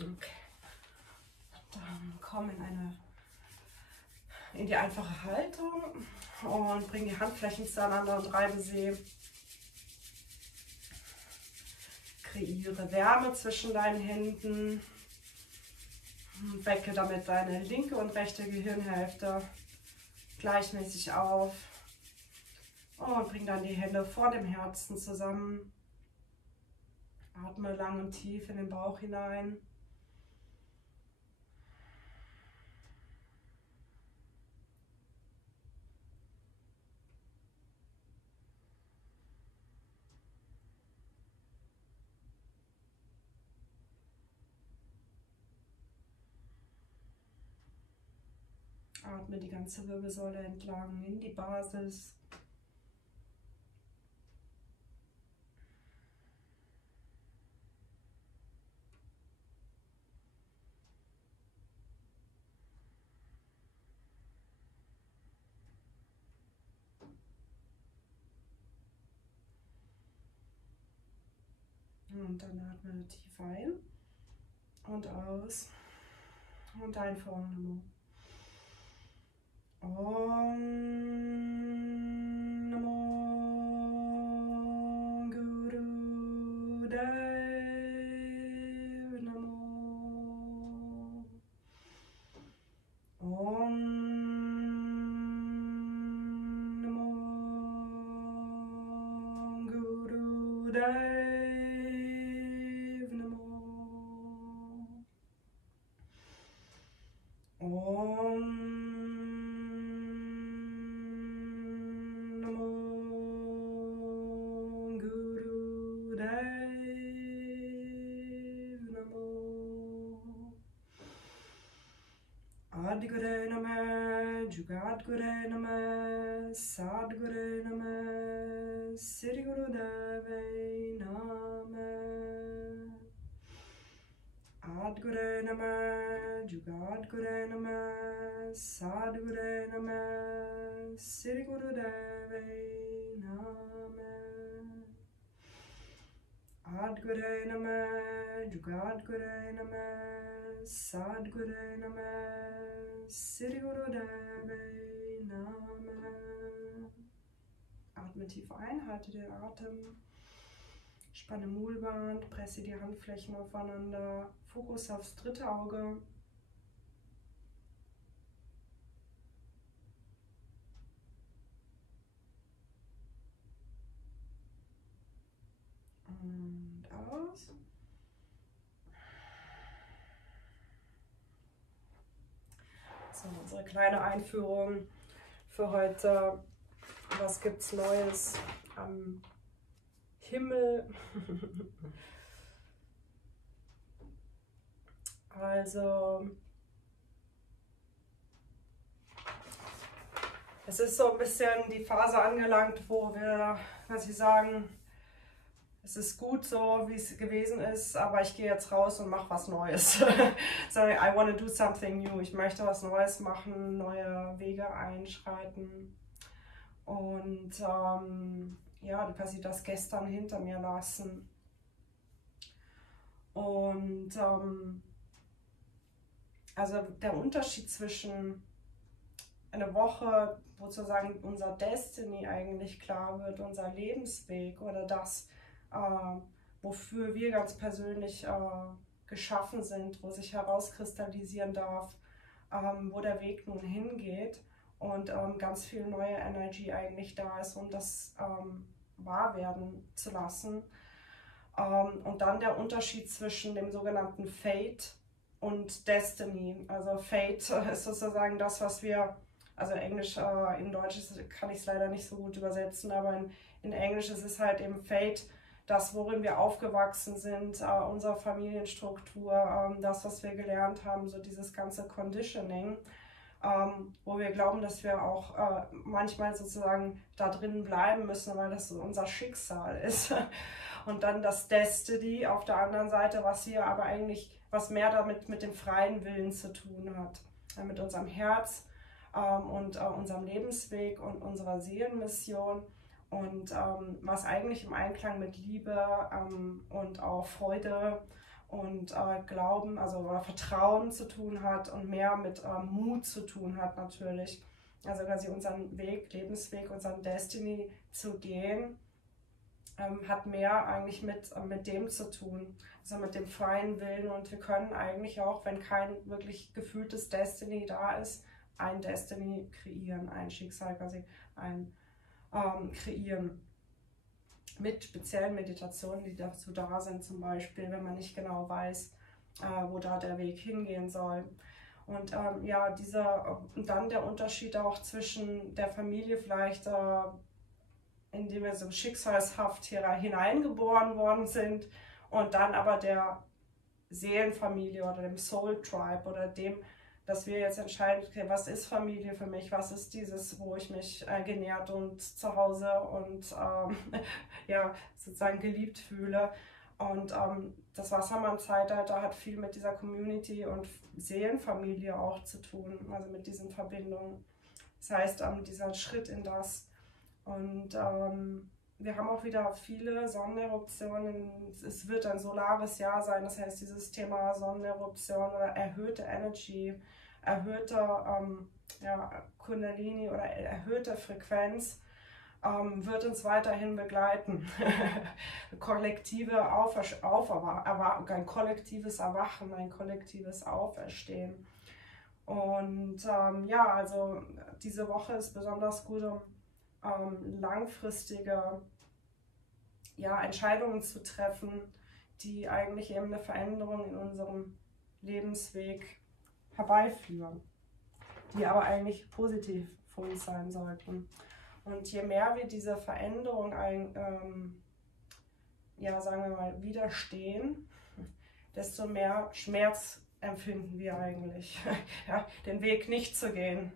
Okay. Dann komm in die einfache Haltung und bring die Handflächen zueinander und reibe sie. Kreiere Wärme zwischen deinen Händen. Wecke damit deine linke und rechte Gehirnhälfte gleichmäßig auf. Und bring dann die Hände vor dem Herzen zusammen. Atme lang und tief in den Bauch hinein. Atme die ganze Wirbelsäule entlang in die Basis. Und dann atme tief ein und aus und einfach Om Namo Guru Dev Namo. Om Namo Guru Dev Namo. Om Namo Guru Dev Namo. Adgure Namah, Jugadgure Namah, Sadgure Namah, Sri Guru Deve Namah. Adgure Namah, Jugadgure Namah, Sadgure Namah, Sri Guru Deve Namah. Adgure Namah, Jugadgure Namah, Sadgure Namah, Sri Guru Deve Namah. Atme tief ein, halte den Atem. Spanne Mullband, presse die Handflächen aufeinander, Fokus aufs dritte Auge. Und aus. So, unsere kleine Einführung für heute. Was gibt's Neues am Himmel? Also, es ist so ein bisschen die Phase angelangt, wo wir, was Sie sagen, es ist gut so, wie es gewesen ist, aber ich gehe jetzt raus und mache was Neues. So, I want to do something new. Ich möchte was Neues machen, neue Wege einschreiten. Und ja, quasi das gestern hinter mir lassen. Und also der Unterschied zwischen einer Woche, wo sozusagen unser Destiny eigentlich klar wird, unser Lebensweg oder das, wofür wir ganz persönlich geschaffen sind, wo sich herauskristallisieren darf, wo der Weg nun hingeht und ganz viel neue Energie eigentlich da ist, um das wahr werden zu lassen. Und dann der Unterschied zwischen dem sogenannten Fate und Destiny. Also Fate ist sozusagen das, was wir, also Englisch, in Deutsch kann ich es leider nicht so gut übersetzen, aber in Englisch ist es halt eben Fate, das, worin wir aufgewachsen sind, unsere Familienstruktur, das, was wir gelernt haben, so dieses ganze Conditioning, wo wir glauben, dass wir auch manchmal sozusagen da drin bleiben müssen, weil das unser Schicksal ist. Und dann das Destiny auf der anderen Seite, was hier aber eigentlich, was mehr damit mit dem freien Willen zu tun hat, mit unserem Herz und unserem Lebensweg und unserer Seelenmission. Und was eigentlich im Einklang mit Liebe und auch Freude und Glauben, also oder Vertrauen zu tun hat und mehr mit Mut zu tun hat natürlich. Also quasi unseren Weg, Lebensweg, unseren Destiny zu gehen, hat mehr eigentlich mit dem zu tun, also mit dem freien Willen. Und wir können eigentlich auch, wenn kein wirklich gefühltes Destiny da ist, ein Destiny kreieren, ein Schicksal quasi kreieren. Mit speziellen Meditationen, die dazu da sind, zum Beispiel, wenn man nicht genau weiß, wo da der Weg hingehen soll. Und ja, dann der Unterschied auch zwischen der Familie vielleicht, indem wir so schicksalshaft hier hineingeboren worden sind, und dann aber der Seelenfamilie oder dem Soul Tribe oder dem, dass wir jetzt entscheiden, okay, was ist Familie für mich, was ist dieses, wo ich mich genährt und zu Hause und ja, sozusagen geliebt fühle. Und das Wassermann-Zeitalter hat viel mit dieser Community und Seelenfamilie auch zu tun, also mit diesen Verbindungen. Das heißt, dieser Schritt in das. Und wir haben auch wieder viele Sonneneruptionen. Es wird ein solares Jahr sein, das heißt, dieses Thema Sonneneruption oder erhöhte Energy, erhöhte ja, Kundalini oder erhöhte Frequenz wird uns weiterhin begleiten. ein kollektives Erwachen, ein kollektives Auferstehen. Und ja, also diese Woche ist besonders gut, um langfristige Entscheidungen zu treffen, die eigentlich eben eine Veränderung in unserem Lebensweg herbeiführen, die aber eigentlich positiv für uns sein sollten. Und je mehr wir diese Veränderung sagen wir mal, widerstehen, desto mehr Schmerz empfinden wir eigentlich, ja, den Weg nicht zu gehen,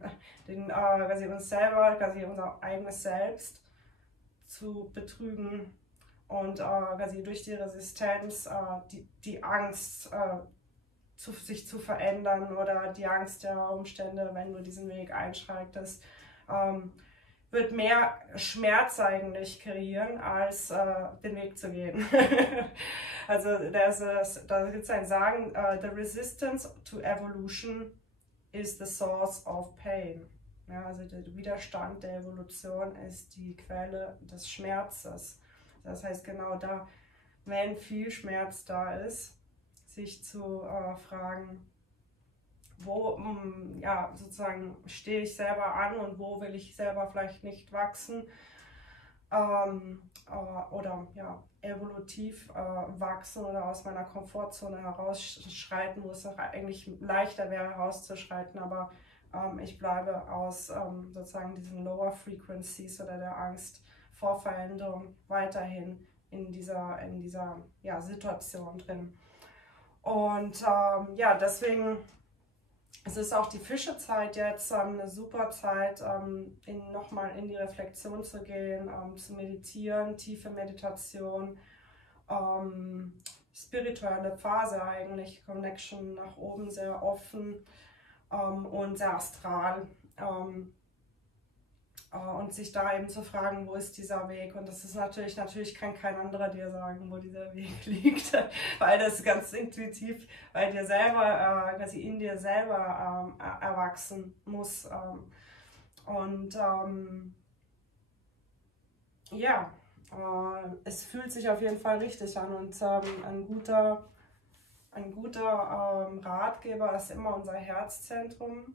quasi uns selber, quasi unser eigenes Selbst zu betrügen und quasi durch die Resistenz die Angst sich zu verändern oder die Angst der Umstände, wenn du diesen Weg einschreitest, wird mehr Schmerz eigentlich kreieren, als den Weg zu gehen. Also da gibt es ein Sagen, the resistance to evolution is the source of pain. Ja, also der Widerstand der Evolution ist die Quelle des Schmerzes. Das heißt, genau da, wenn viel Schmerz da ist, sich zu fragen, wo sozusagen stehe ich selber an und wo will ich selber vielleicht nicht wachsen oder ja, evolutiv wachsen oder aus meiner Komfortzone herausschreiten, wo es auch eigentlich leichter wäre herauszuschreiten, aber ich bleibe aus sozusagen diesen Lower Frequencies oder der Angst vor Veränderung weiterhin in dieser Situation drin. Und ja, deswegen es ist auch die Fischezeit jetzt eine super Zeit, nochmal in die Reflexion zu gehen, zu meditieren, tiefe Meditation, spirituelle Phase eigentlich, Connection nach oben, sehr offen und sehr astral. Und sich da eben zu fragen, wo ist dieser Weg? Und das ist natürlich kann kein anderer dir sagen, wo dieser Weg liegt, weil das ganz intuitiv bei dir selber, quasi in dir selber erwachsen muss. Es fühlt sich auf jeden Fall richtig an und ein guter Ratgeber ist immer unser Herzzentrum.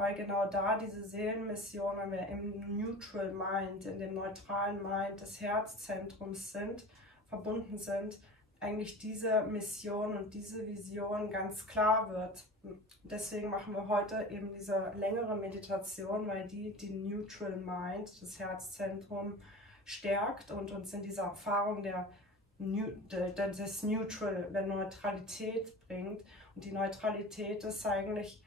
Weil genau da diese Seelenmission, wenn wir im Neutral Mind, in dem neutralen Mind des Herzzentrums sind, verbunden sind, eigentlich diese Mission und diese Vision ganz klar wird. Deswegen machen wir heute eben diese längere Meditation, weil die Neutral Mind, das Herzzentrum, stärkt und uns in diese Erfahrung des Neutral, der Neutralität bringt. Und die Neutralität ist eigentlich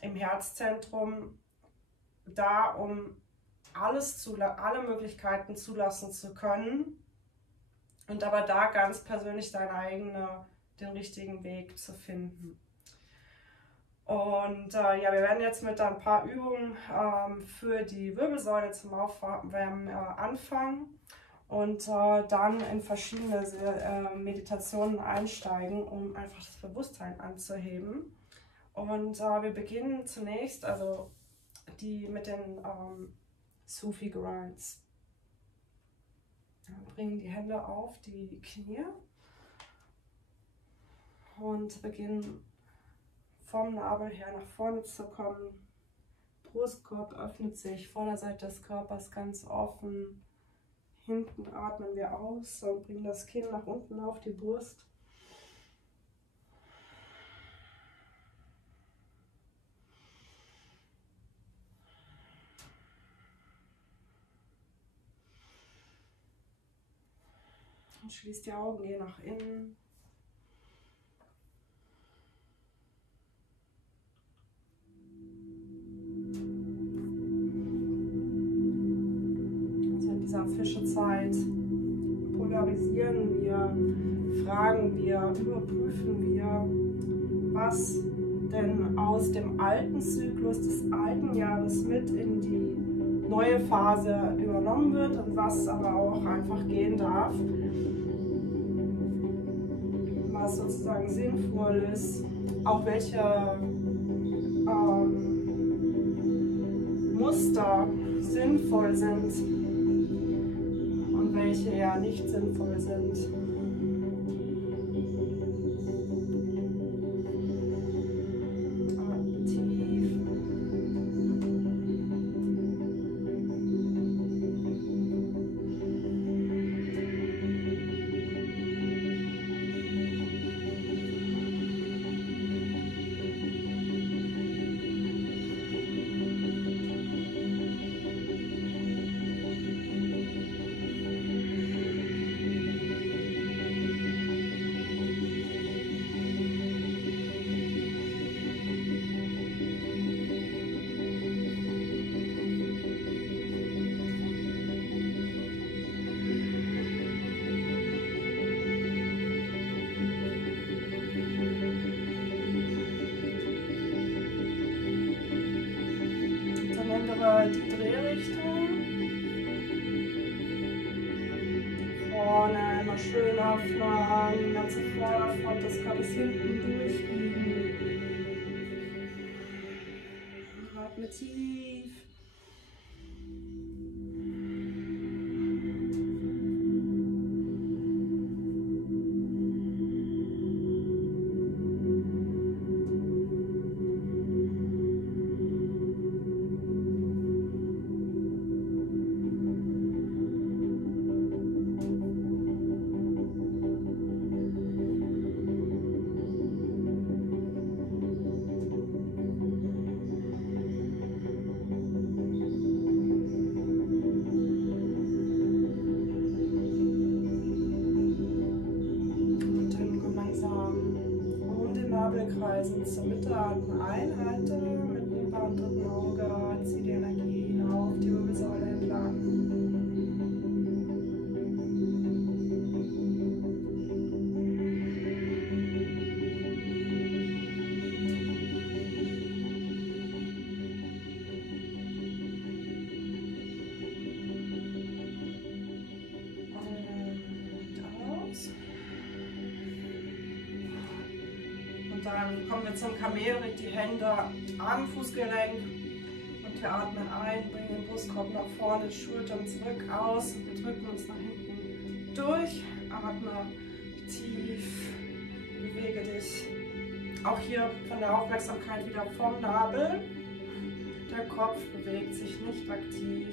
im Herzzentrum da, um alle Möglichkeiten zulassen zu können und aber da ganz persönlich den richtigen Weg zu finden. Und ja, wir werden jetzt mit ein paar Übungen für die Wirbelsäule zum Aufwärmen anfangen. und dann in verschiedene Meditationen einsteigen, um einfach das Bewusstsein anzuheben. Und wir beginnen zunächst mit den Sufi Grinds. Bringen die Hände auf die Knie und beginnen vom Nabel her nach vorne zu kommen. Brustkorb öffnet sich, Vorderseite des Körpers ganz offen. Hinten atmen wir aus und bringen das Kinn nach unten auf die Brust. Und schließt die Augen, geh nach innen. Also in dieser Fischezeit polarisieren wir, fragen wir, überprüfen wir, was denn aus dem alten Zyklus des alten Jahres mit in die neue Phase übernommen wird und was aber auch einfach gehen darf. Was sozusagen sinnvoll ist, auch welche Muster sinnvoll sind und welche eher nicht sinnvoll sind. Die Drehrichtung. Vorne immer schön öffnen, ganze Vorderfront des Körpers hinten durchbiegen. Atme tief. Kreisen zur Mitte, atme ein, halte mit dem dritten Auge, zieh die Energie hinauf, die Wirbelsäule entlang. Dann kommen wir zum Kamelritt, die Hände am Fußgelenk und wir atmen ein, bringen den Brustkorb nach vorne, die Schultern zurück, aus und wir drücken uns nach hinten durch. Atme tief, bewege dich. Auch hier von der Aufmerksamkeit wieder vom Nabel. Der Kopf bewegt sich nicht aktiv.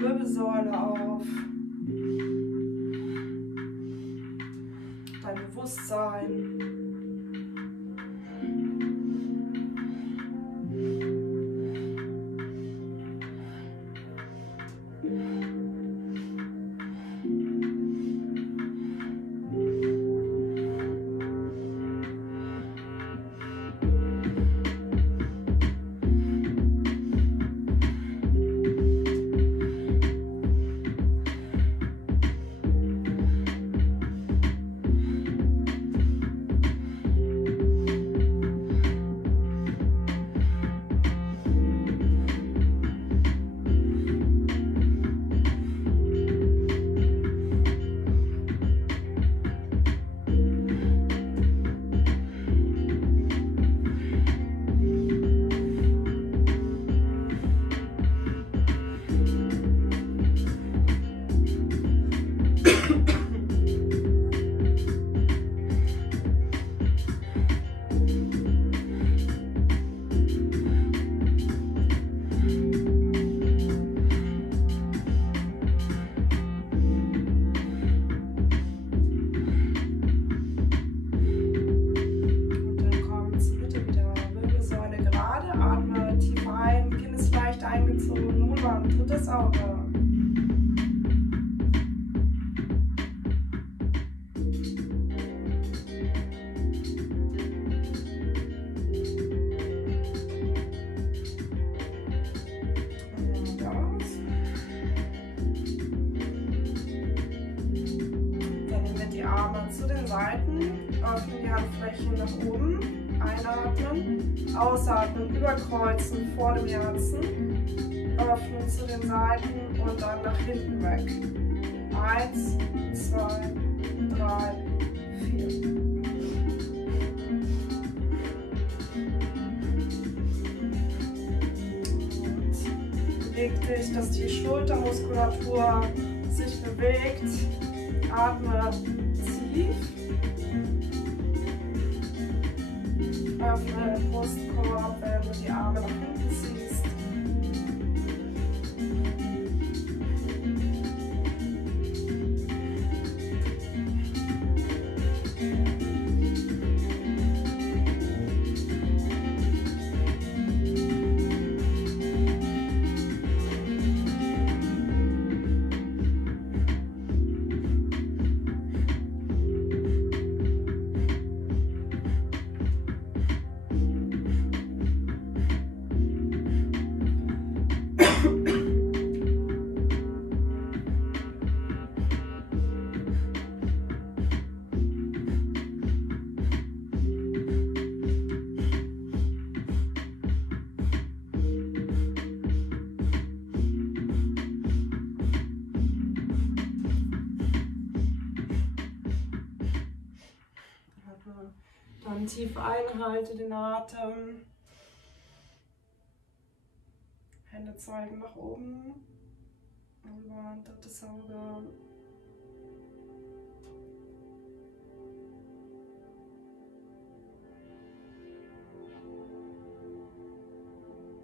Wirbelsäule auf, dein Bewusstsein. drittes Auge. Zu den Seiten, öffnen die Handflächen nach oben, einatmen, ausatmen, überkreuzen vor dem Herzen, öffnen zu den Seiten und dann nach hinten weg. 1, 2, 3, 4. Und beweg dich, dass die Schultermuskulatur sich bewegt. Atme tief. Öffne den Brustkorb, wenn du die Arme nach hinten ziehst. Dann tief einhalte den Atem. Hände zeigen nach oben. Über ein drittes Auge.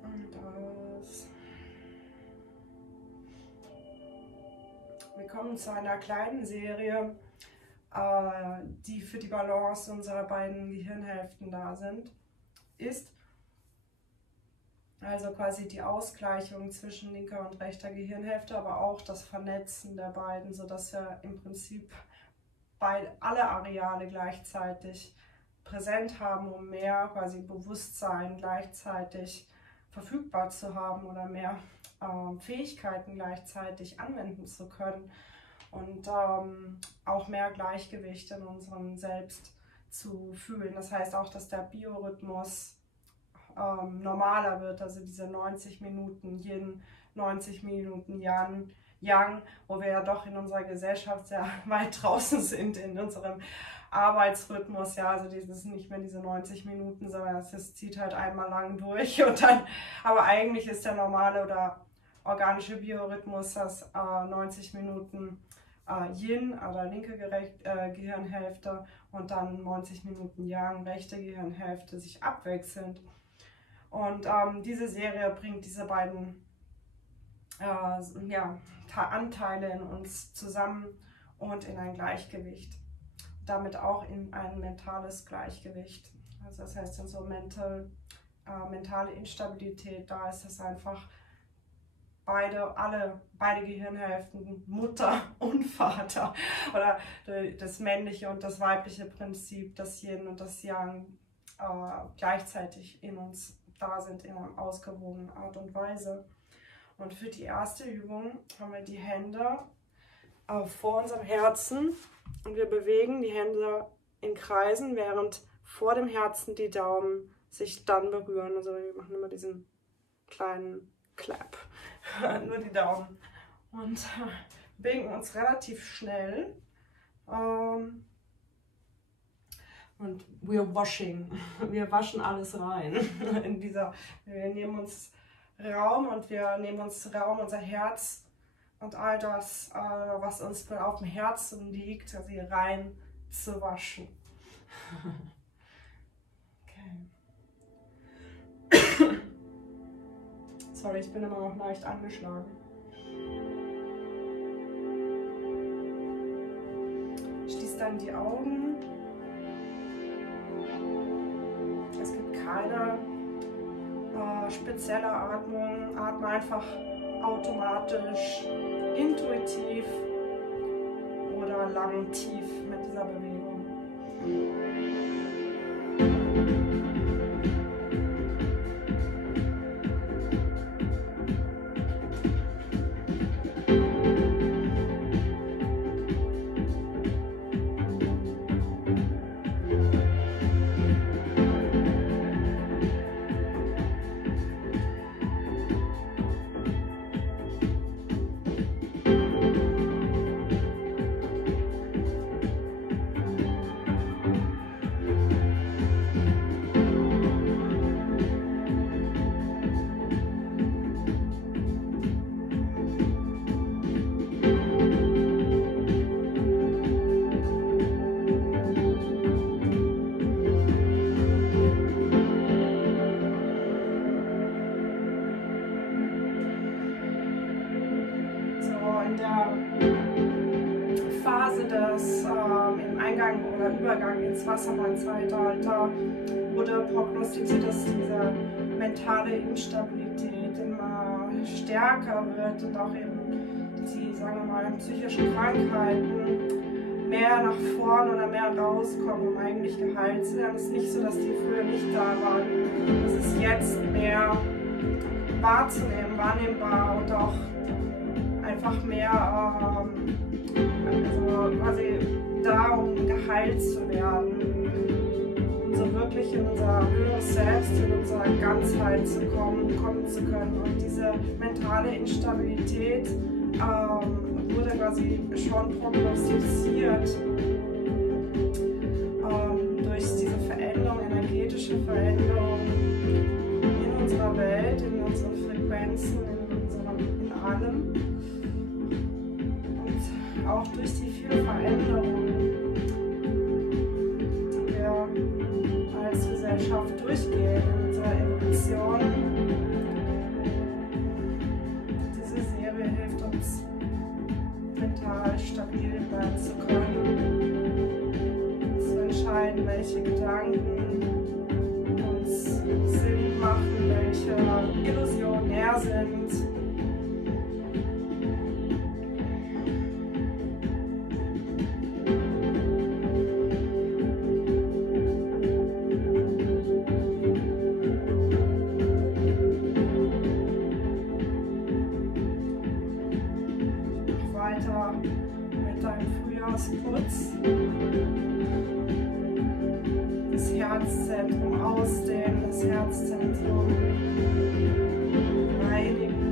Und aus. Wir kommen zu einer kleinen Serie, die für die Balance unserer beiden Gehirnhälften da sind, ist also quasi die Ausgleichung zwischen linker und rechter Gehirnhälfte, aber auch das Vernetzen der beiden, sodass wir im Prinzip alle Areale gleichzeitig präsent haben, um mehr quasi Bewusstsein gleichzeitig verfügbar zu haben oder mehr Fähigkeiten gleichzeitig anwenden zu können. Und auch mehr Gleichgewicht in unserem Selbst zu fühlen. Das heißt auch, dass der Biorhythmus normaler wird, also diese 90 Minuten Yin, 90 Minuten Yang, wo wir ja doch in unserer Gesellschaft sehr weit draußen sind in unserem Arbeitsrhythmus. Ja, also das sind nicht mehr diese 90 Minuten, sondern es zieht halt einmal lang durch und dann, aber eigentlich ist der normale oder organische Biorhythmus, das 90 Minuten Yin oder linke Gehirnhälfte und dann 90 Minuten Yang, rechte Gehirnhälfte, sich abwechselnd. Und diese Serie bringt diese beiden Anteile in uns zusammen und in ein Gleichgewicht. Damit auch in ein mentales Gleichgewicht. Also das heißt, wenn so mentale Instabilität da ist, es einfach beide Gehirnhälften, Mutter und Vater, oder das männliche und das weibliche Prinzip, das Yin und das Yang, gleichzeitig in uns da sind in einer ausgewogenen Art und Weise. Und für die erste Übung haben wir die Hände vor unserem Herzen und wir bewegen die Hände in Kreisen, während vor dem Herzen die Daumen sich dann berühren. Also wir machen immer diesen kleinen Clap, nur die Daumen, und bewegen uns relativ schnell. Und wir waschen alles rein. Wir nehmen uns Raum und wir nehmen uns Raum, unser Herz und all das, was uns auf dem Herzen liegt, also hier rein zu waschen. Okay. Sorry, ich bin immer noch leicht angeschlagen. Schließ dann die Augen. Es gibt keine spezielle Atmung. Atme einfach automatisch intuitiv oder lang tief mit dieser Bewegung. Im Eingang oder Übergang ins Wassermann-Zeitalter wurde prognostiziert, dass diese mentale Instabilität immer stärker wird und auch eben die, sagen wir mal, psychischen Krankheiten mehr nach vorn oder mehr rauskommen, um eigentlich geheilt zu werden. Es ist nicht so, dass die früher nicht da waren. Es ist jetzt mehr wahrzunehmen, wahrnehmbar und auch einfach mehr also quasi da, um geheilt zu werden, um so wirklich in unser höheres Selbst, in unsere Ganzheit zu kommen zu können. Und diese mentale Instabilität wurde quasi schon prognostiziert durch diese Veränderung, energetische Veränderung in unserer Welt, in unseren Frequenzen, in allem. Auch durch die vielen Veränderungen, die wir als Gesellschaft durchgehen in unserer Evolution. Diese Serie hilft uns, mental stabil bleiben zu können, zu entscheiden, welche Gedanken uns Sinn machen, welche illusionär sind. Mit deinem Frühjahrsputz das Herzzentrum ausdehnen, das Herzzentrum reinigen.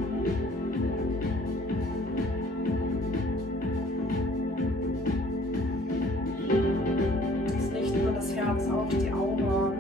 Das ist nicht nur das Herz, auch die Aura.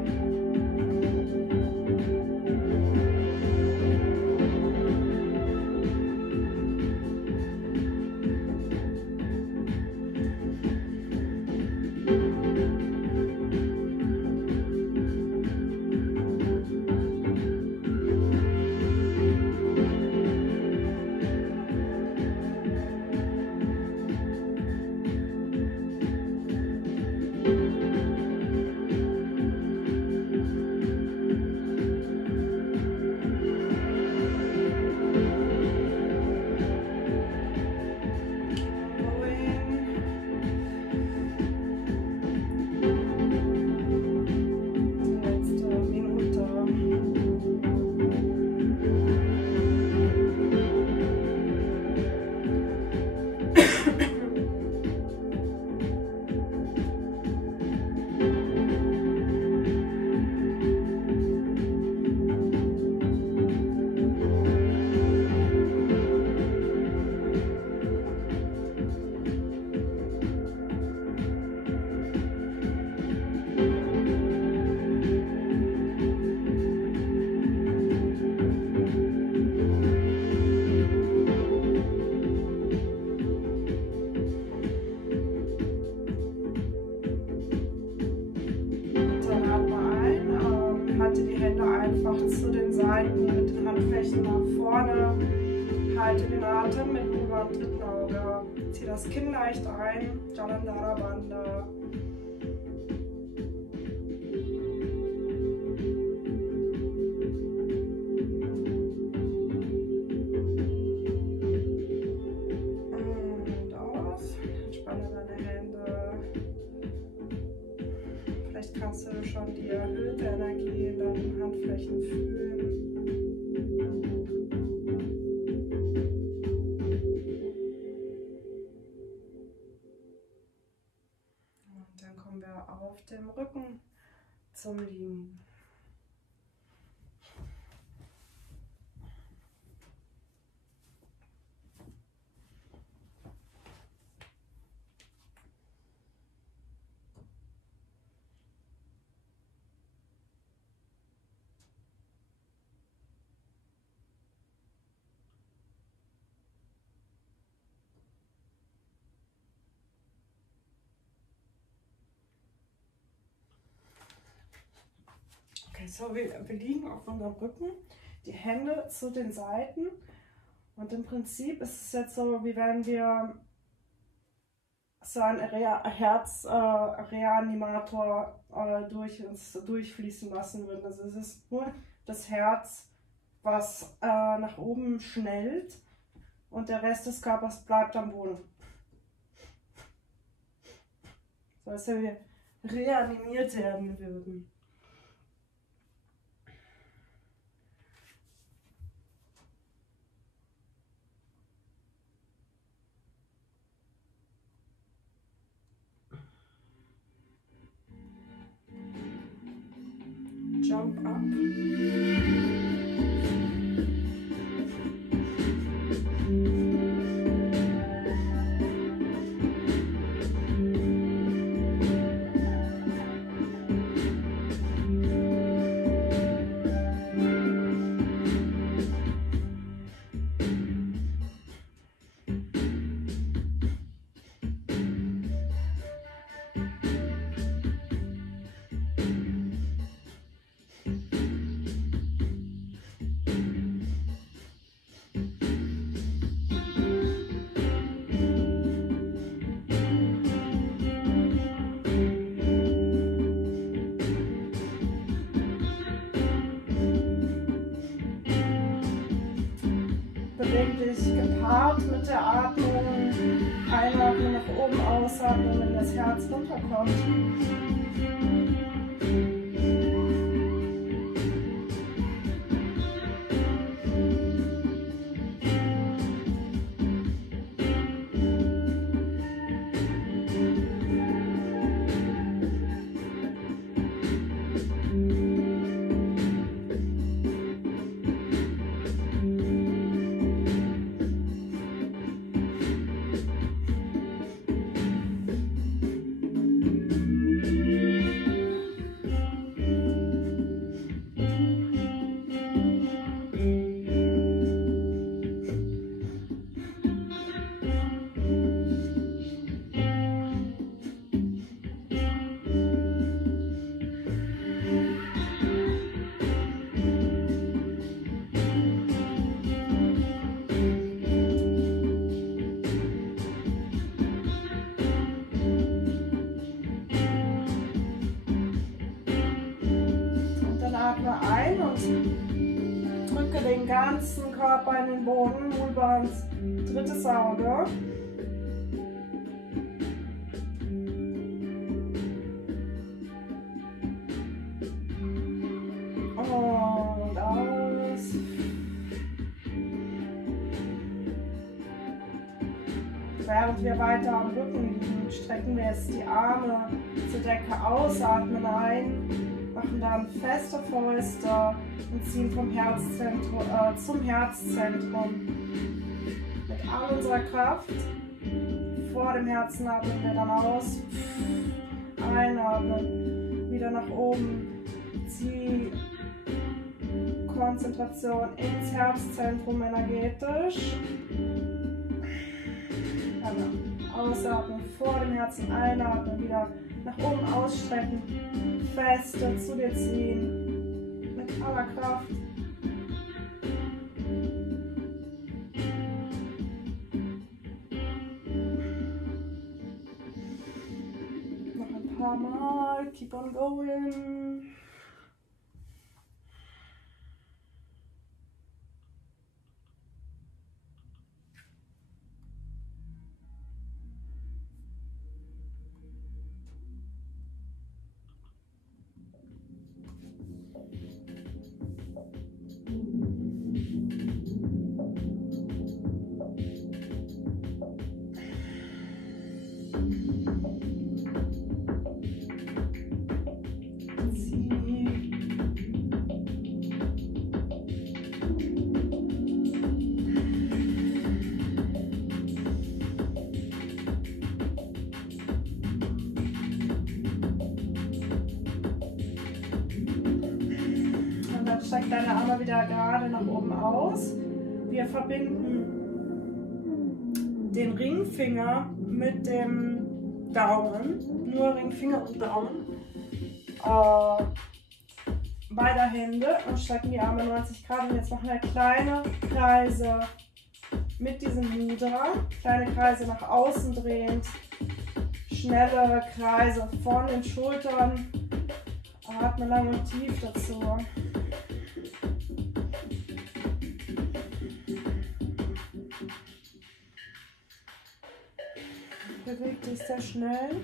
Zu den Seiten mit den Handflächen nach vorne. Halte den Atem mit dem dritten Auge. Zieh das Kinn leicht ein. Jalandhara Bandha. Vielleicht kannst du schon die erhöhte Energie in deinen Handflächen fühlen. Und dann kommen wir auf dem Rücken zum Liegen. Okay, so wir liegen auf unserem Rücken, die Hände zu den Seiten und im Prinzip ist es jetzt so, wie wenn wir so einen Herzreanimator durch uns durchfließen lassen würden. Also es ist nur das Herz, was nach oben schnellt und der Rest des Körpers bleibt am Boden. So als wenn wir reanimiert werden würden. Jump up. Beweg dich gepaart mit der Atmung, einatmen nach oben, ausatmen, wenn das Herz runterkommt. Atme ein und drücke den ganzen Körper in den Boden, über ins dritte Auge. Und aus. Während wir weiter am Rücken liegen, strecken wir jetzt die Arme zur Decke aus, atmen ein. Machen dann feste Fäuste und ziehen vom Herzzentrum, zum Herzzentrum. Mit all unserer Kraft. Vor dem Herzen atmen wir dann aus. Einatmen, wieder nach oben. Zieh Konzentration ins Herzzentrum energetisch. Dann ausatmen, vor dem Herzen einatmen, wieder nach oben ausstrecken. Feste zu dir ziehen, mit aller Kraft. Noch ein paar Mal, keep on going. streck deine Arme wieder gerade nach oben aus. Wir verbinden den Ringfinger mit dem Daumen, nur Ringfinger und Daumen. Beide Hände und strecken die Arme 90 Grad. Und jetzt machen wir kleine Kreise mit diesem Mudra. Kleine Kreise nach außen drehend. Schnelle Kreise von den Schultern. Atme lang und tief dazu. Bewegt dich sehr schnell.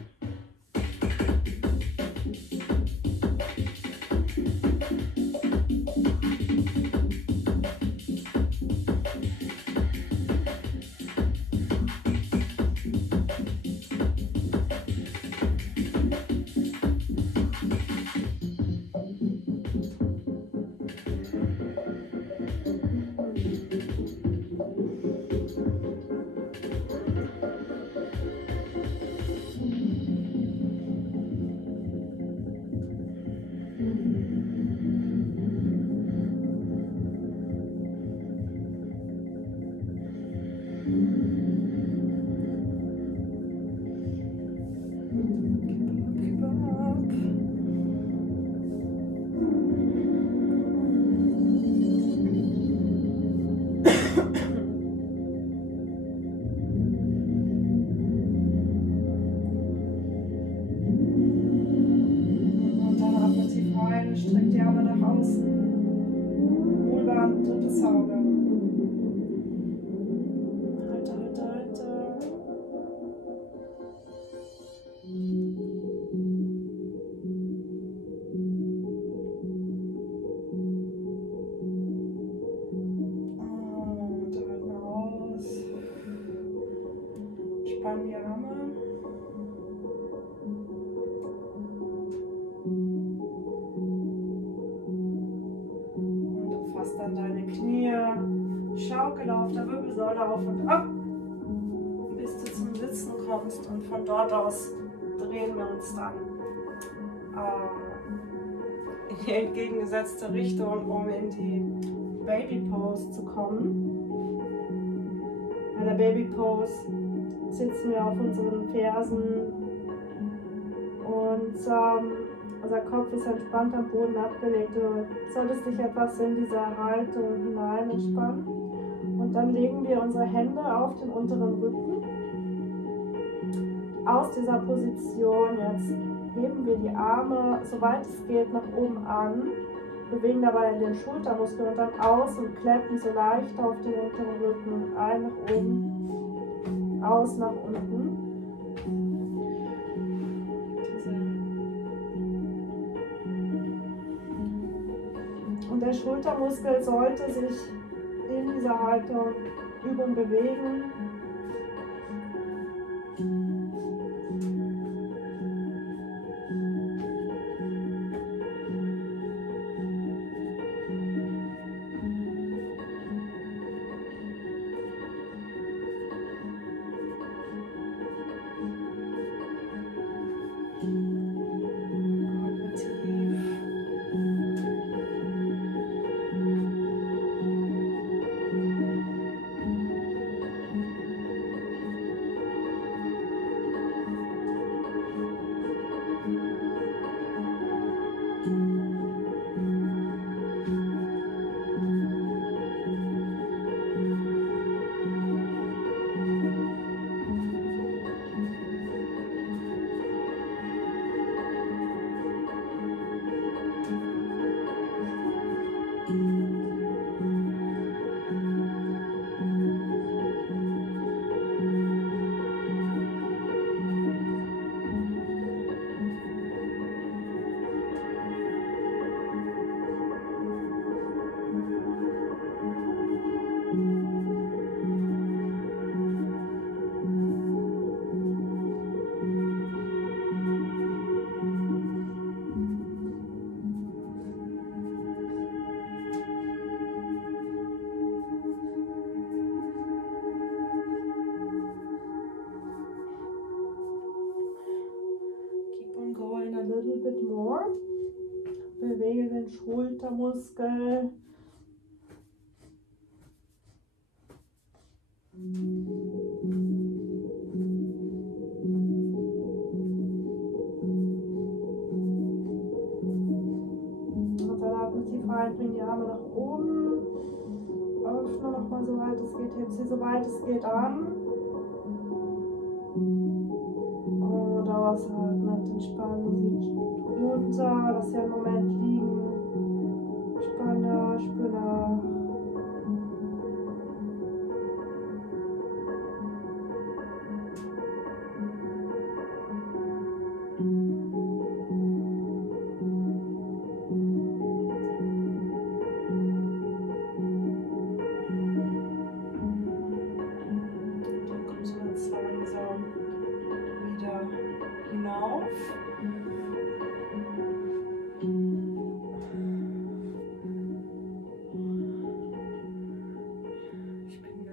Streck die Arme nach außen. Hohlbahn, drittes Auge. Halte, halte, halte. Und atme aus. Spann die Arme. Deine Knie, schaukel auf der Wirbelsäule auf und ab, bis du zum Sitzen kommst, und von dort aus drehen wir uns dann in die entgegengesetzte Richtung, um in die Baby Pose zu kommen. Bei der Baby Pose sitzen wir auf unseren Fersen und unser Kopf ist entspannt am Boden abgelegt. Du solltest dich etwas in diese Haltung hinein entspannen. Und dann legen wir unsere Hände auf den unteren Rücken. Aus dieser Position jetzt heben wir die Arme, soweit es geht, nach oben an. Bewegen dabei den Schultermuskel und dann aus und kleppen so leicht auf den unteren Rücken. Ein nach oben, aus nach unten. Und der Schultermuskel sollte sich in dieser Haltung Übung bewegen. regel den Schultermuskel. Und dann atme tief rein, bring die Arme nach oben. Öffne nochmal so weit es geht, heb sie so weit es geht an. Und ausatmen, entspannen sie runter, lass sie einen Moment liegen. Spanne, spür nach.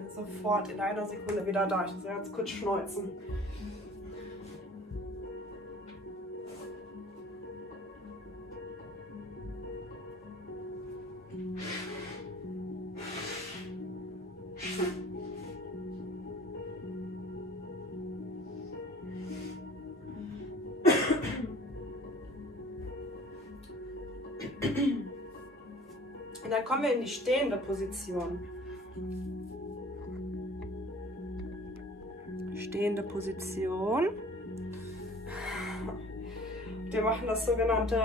Sofort in einer Sekunde wieder da. Ich muss jetzt kurz schneuzen. Und dann kommen wir in die stehende Position. Stehende Position. Wir machen das sogenannte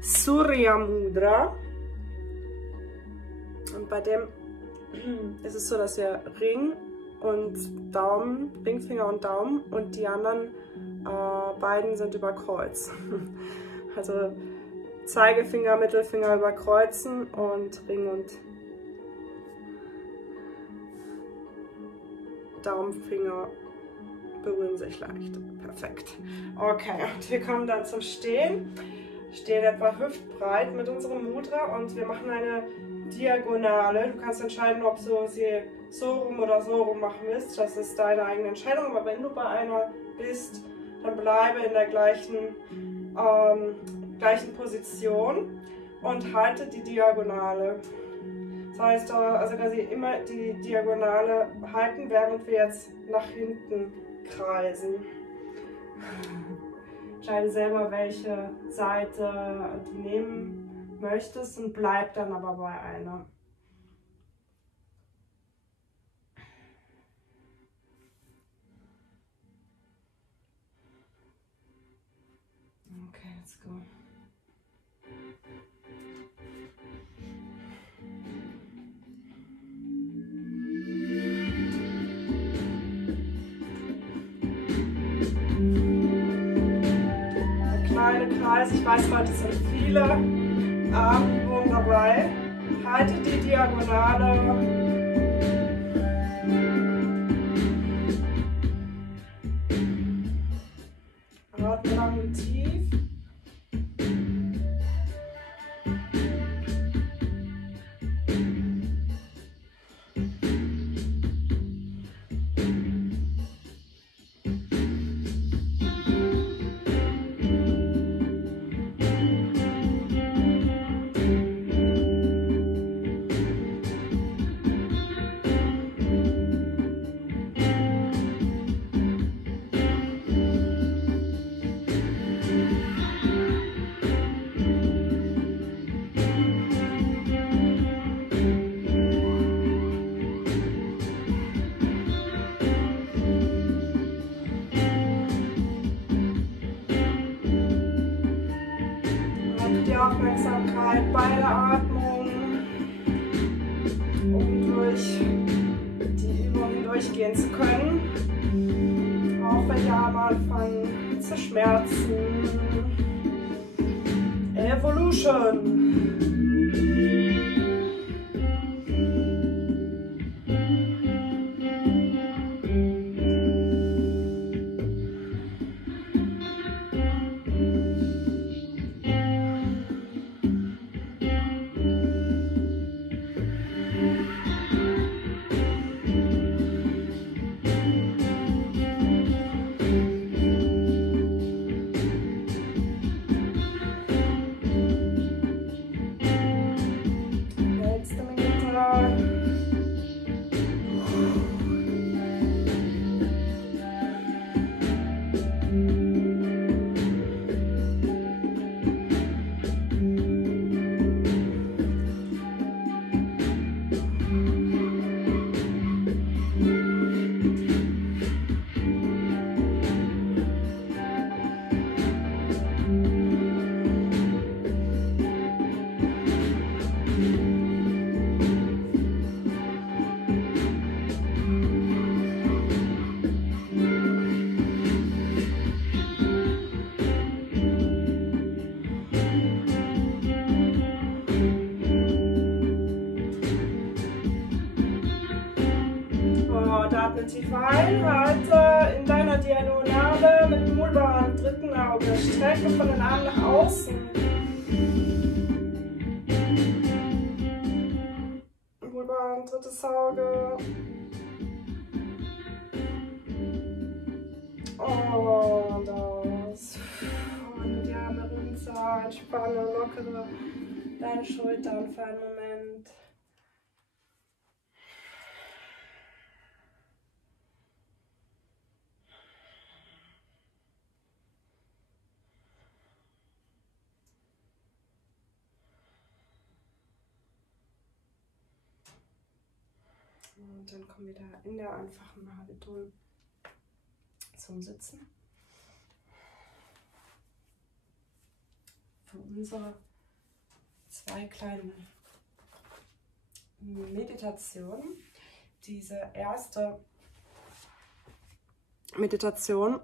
Surya Mudra. Und bei dem ist es so, dass wir Ring und Daumen, Ringfinger und Daumen und die anderen beiden sind über Kreuz. Also Zeigefinger, Mittelfinger überkreuzen und Ring und Daumenfinger berühren sich leicht. Perfekt. Okay, und wir kommen dann zum Stehen. Stehen etwa hüftbreit mit unserem Mudra und wir machen eine Diagonale. Du kannst entscheiden, ob du sie so rum oder so rum machen willst. Das ist deine eigene Entscheidung. Aber wenn du bei einer bist, dann bleibe in der gleichen Position und halte die Diagonale. Das heißt, also quasi immer die Diagonale halten, während wir jetzt nach hinten kreisen. Entscheide selber, welche Seite du nehmen möchtest und bleib dann aber bei einer. Okay, let's go. Kleine Kreis, ich weiß, heute sind viele Armübungen dabei. Halte die Diagonale. Atme lang und tief. Aufmerksamkeit bei der Atmung, um durch die Übungen durchgehen zu können, auch wenn die Arme anfangen zu schmerzen. Evolution. atme tief ein, halte in deiner Diagonale mit dem Hohlbein am dritten Auge. Strecke von den Armen nach außen. Hohlbein, drittes Auge. Und aus. Und die Arme runter, entspanne, lockere deine Schultern für einen Moment. Und dann kommen wir wieder in der einfachen Haltung zum Sitzen. Für unsere zwei kleinen Meditationen. Diese erste Meditation